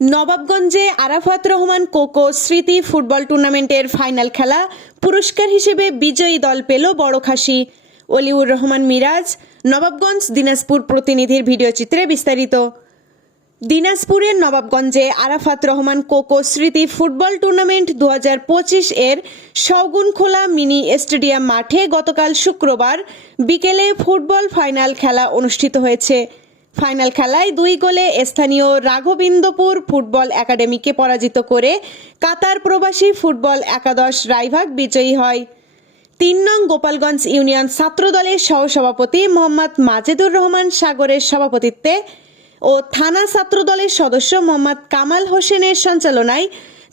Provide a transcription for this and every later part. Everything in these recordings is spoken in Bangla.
নবাবগঞ্জে আরাফাত রহমান কোকো স্মৃতি ফুটবল টুর্নামেন্টের ফাইনাল খেলা পুরস্কার হিসেবে বিজয়ী দল পেল বড় খাসি। অলিউর রহমান মিরাজ, নবাবগঞ্জ দিনাজপুর প্রতিনিধির ভিডিও চিত্রে বিস্তারিত। দিনাজপুরের নবাবগঞ্জে আরাফাত রহমান কোকো স্মৃতি ফুটবল টুর্নামেন্ট দু হাজার পঁচিশ এর সগুনখোলা মিনি স্টেডিয়াম মাঠে গতকাল শুক্রবার বিকেলে ফুটবল ফাইনাল খেলা অনুষ্ঠিত হয়েছে। ফাইনাল খেলায় দুই গোলে স্থানীয় রাঘবিন্দপুর ফুটবল একাডেমিকে পরাজিত করে কাতার প্রবাসী ফুটবল একাদশ রাইভাগ বিজয়ী হয়। তিন নং গোপালগঞ্জ ইউনিয়ন ছাত্রদলের সহসভাপতি মোহাম্মদ মাজেদুর রহমান সাগরের সভাপতিত্বে ও থানা ছাত্রদলের সদস্য মোহাম্মদ কামাল হোসেনের সঞ্চালনায়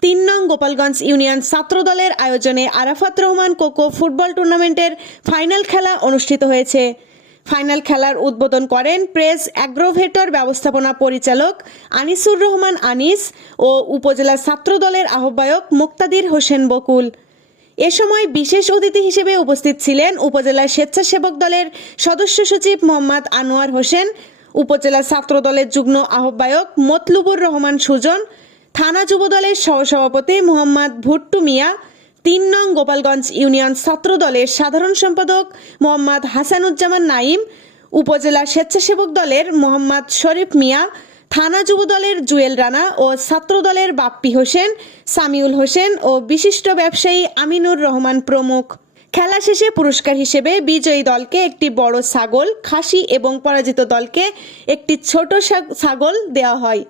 তিন নং গোপালগঞ্জ ইউনিয়ন ছাত্রদলের আয়োজনে আরাফাত রহমান কোকো ফুটবল টুর্নামেন্টের ফাইনাল খেলা অনুষ্ঠিত হয়েছে। ফাইনাল খেলার উদ্বোধন করেন প্রেস অ্যাগ্রোভেটর ব্যবস্থাপনা পরিচালক আনিসুর রহমান আনিস ও উপজেলা ছাত্রদলের আহ্বায়ক মুক্তাদির হোসেন বকুল। এ সময় বিশেষ অতিথি হিসেবে উপস্থিত ছিলেন উপজেলা স্বেচ্ছাসেবক দলের সদস্য সচিব মোহাম্মদ আনোয়ার হোসেন, উপজেলা ছাত্র দলের যুগ্ম আহ্বায়ক মতলুবুর রহমান সুজন, থানা যুবদলের সহসভাপতি মোহাম্মদ ভুট্টু মিয়া তিন নং গোপালগঞ্জ ইউনিয়ন ছাত্র দলের সাধারণ সম্পাদক মোহাম্মদ হাসানুজ্জামান নাইম, উপজেলা স্বেচ্ছাসেবক দলের মোহাম্মদ শরীফ মিয়া, থানা যুব দলের জুয়েল রানা ও ছাত্র দলের বাপ্পি হোসেন, সামিউল হোসেন ও বিশিষ্ট ব্যবসায়ী আমিনুর রহমান প্রমুখ। খেলা শেষে পুরস্কার হিসেবে বিজয়ী দলকে একটি বড় ছাগল, খাসি এবং পরাজিত দলকে একটি ছোট ছাগ- ছাগল দেওয়া হয়।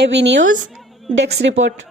AV news desk report.